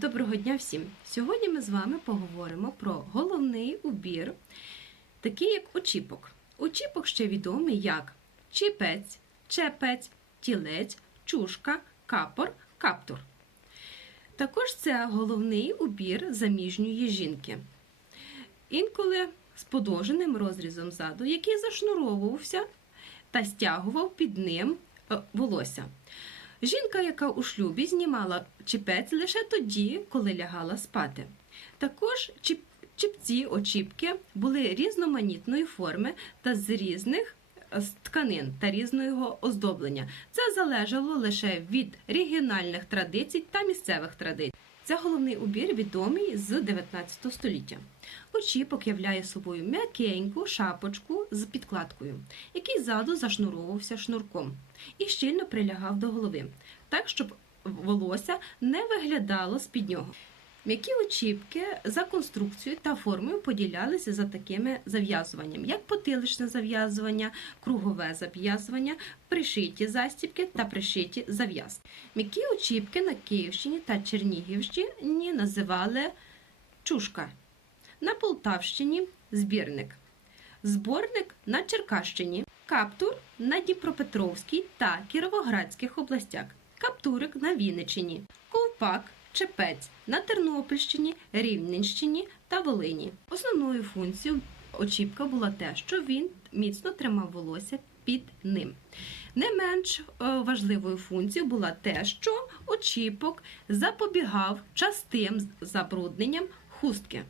Доброго дня всім! Сьогодні ми з вами поговоримо про головний убір, такий як очіпок. Очіпок ще відомий як чіпець, чепець, тілець, чушка, капор, каптур. Також це головний убір заміжньої жінки. Інколи з подовженим розрізом ззаду, який зашнуровувався та стягував під ним е, волосся. Жінка, яка у шлюбі знімала чіпець лише тоді, коли лягала спати. Також чіп, чіпці, очіпки були різноманітної форми та з різних з тканин та різного оздоблення. Це залежало лише від регіональних традицій та місцевих традицій. Це головний убір відомий з 19 століття. Очіпок являє собою м'якеньку шапочку з підкладкою, який ззаду зашнуровувався шнурком і щільно прилягав до голови, так щоб волосся не виглядало з-під нього. М'які очіпки за конструкцією та формою поділялися за такими зав'язуваннями, як потиличне зав'язування, кругове зав'язування, пришиті застібки та пришиті зав'язки. М'які очіпки на Київщині та Чернігівщині називали чушка, на Полтавщині збірник, зборник на Черкащині, каптур на Дніпропетровській та Кіровоградських областях, каптурик на Вінниччині, ковпак, чепець на Тернопільщині, Рівненщині та Волині. Основною функцією очіпка була те, що він міцно тримав волосся під ним. Не менш е, важливою функцією була те, що очіпок запобігав частим забрудненням хустки.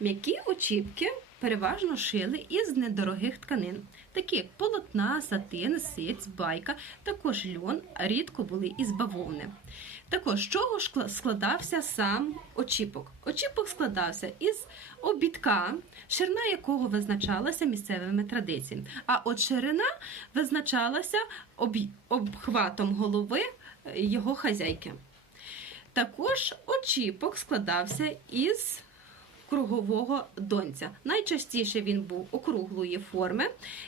М'які очіпки переважно шили із недорогих тканин, такі як полотна, сатин, сиць, байка, також льон, рідко були із бавовни. Також з чого складався сам очіпок? Очіпок складався із обідка, ширина якого визначалася місцевими традиціями. А от ширина визначалася обхватом голови е, його хазяйки. Також очіпок складався із кругового донця. Найчастіше він був округлої форми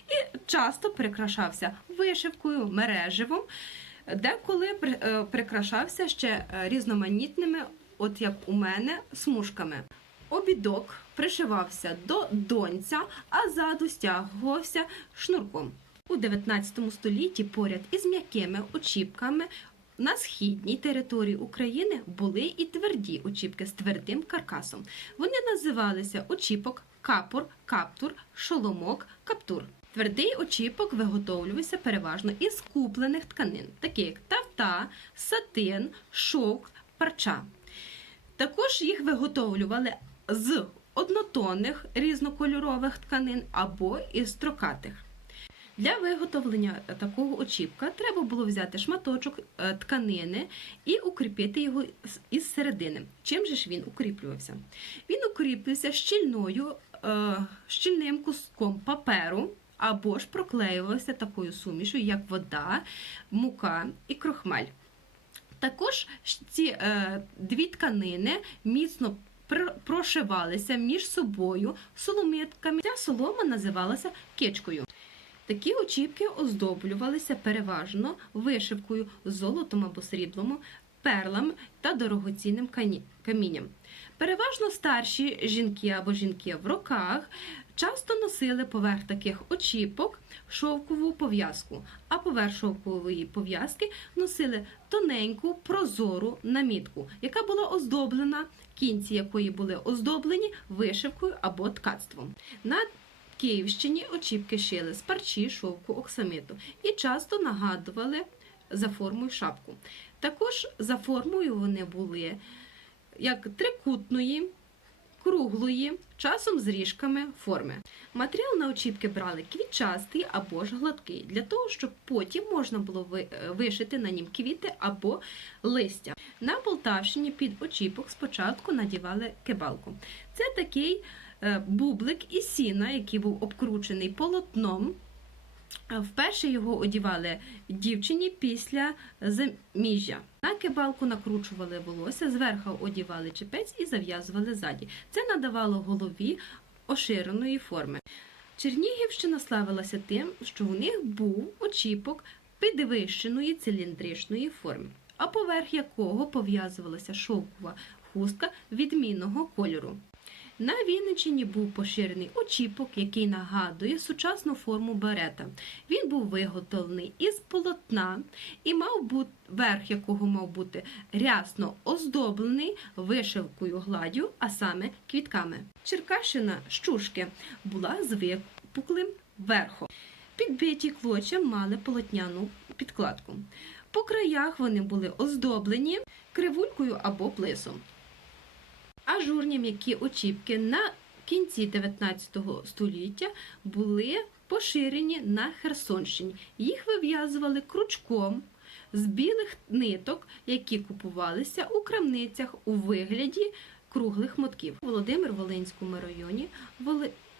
і часто прикрашався вишивкою, мереживом, деколи е, прикрашався ще е, різноманітними, от як у мене, смужками. Обідок пришивався до донця, а ззаду стягувався шнурком. У 19 столітті поряд із м'якими очіпками на східній території України були і тверді очіпки з твердим каркасом. Вони називалися очіпок, капор, каптур, шоломок, каптур. Твердий очіпок виготовлювався переважно із куплених тканин, таких як тафта, сатин, шовк, парча. Також їх виготовлювали з однотонних різнокольорових тканин або із строкатих. Для виготовлення такого очіпка треба було взяти шматочок е, тканини і укріпити його із середини. Чим же ж він укріплювався? Він укріплювався щільною, е, щільним куском паперу або ж проклеювався такою сумішю, як вода, мука і крохмаль. Також ці е, дві тканини міцно пр- прошивалися між собою соломитками. Ця солома називалася кичкою. Такі очіпки оздоблювалися переважно вишивкою золотом або сріблом, перлами та дорогоцінним камінням. Переважно старші жінки або жінки в роках часто носили поверх таких очіпок шовкову пов'язку, а поверх шовкової пов'язки носили тоненьку прозору намітку, яка була оздоблена, кінці якої були оздоблені вишивкою або ткацтвом. На Київщині очіпки шили з парчі, шовку, оксамиту і часто нагадували за формою шапку. Також за формою вони були як трикутної, круглої, часом з ріжками форми. Матеріал на очіпки брали квітчастий або ж гладкий, для того, щоб потім можна було е, вишити на нім квіти або листя. На Полтавщині під очіпок спочатку надівали кибалку. Це такий бублик із сіна, який був обкручений полотном. Е, Вперше його одівали дівчині після заміжжя. На кибалку накручували волосся, зверху одівали чепець і зав'язували ззаді. Це надавало голові оширеної форми. Чернігівщина славилася тим, що у них був очіпок підвищеної циліндричної форми. а поверх якого пов'язувалася шовкова хустка відмінного кольору. На Вінниччині був поширений очіпок, який нагадує сучасну форму берета. Він був виготовлений із полотна і мав бути верх якого мав бути рясно оздоблений вишивкою гладдю, а саме квітками. Черкащина щушки була з випуклим верхом. Підбиті клоча мали полотняну підкладку. По краях вони були оздоблені кривулькою або плисом. Ажурні м'які очіпки на кінці 19 століття були поширені на Херсонщині. Їх вив'язували крючком з білих ниток, які купувалися у крамницях у вигляді круглих мотків. У Володимир Волинському районі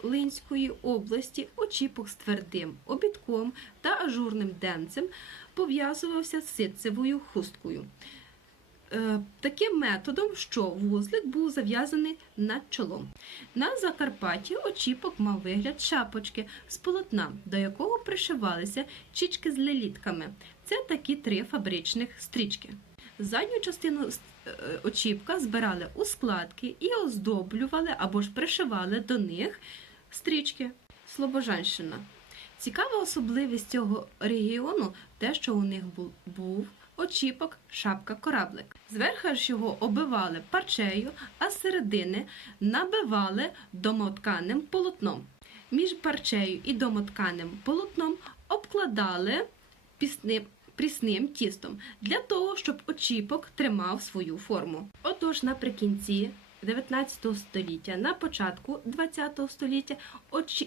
Волинської області очіпок з твердим обідком та ажурним денцем пов'язувався з ситцевою хусткою. Е, Таким методом, що вузлик був зав'язаний над чолом. На Закарпатті очіпок мав вигляд шапочки з полотна, до якого пришивалися чічки з лелітками. Це такі три фабричних стрічки. Задню частину е, очіпка збирали у складки і оздоблювали або ж пришивали до них стрічки. Слобожанщина. Цікава особливість цього регіону те, що у них був очіпок, шапка кораблик. Зверху ж його оббивали парчею, а з середини набивали домотканим полотном. Між парчею і домотканим полотном обкладали пісним, прісним тістом для того, щоб очіпок тримав свою форму. Отож, наприкінці 19 століття, на початку 20 століття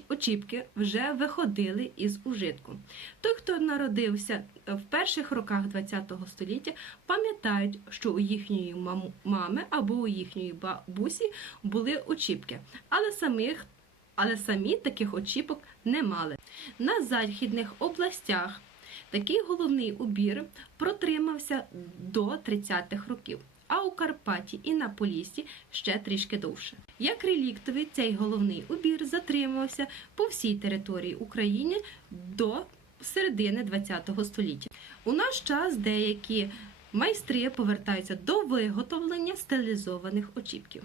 очіпки вже виходили із ужитку. Той, хто народився в перших роках ХХ століття, пам'ятають, що у їхньої мами або у їхньої бабусі були очіпки, але самих. Але самі таких очіпок не мали. На західних областях такий головний убір протримався до 30-х років, а у Карпаті і на Поліссі ще трішки довше. Як реліктовий цей головний убір затримався по всій території України до середини ХХ століття. У наш час деякі майстри повертаються до виготовлення стилізованих очіпків.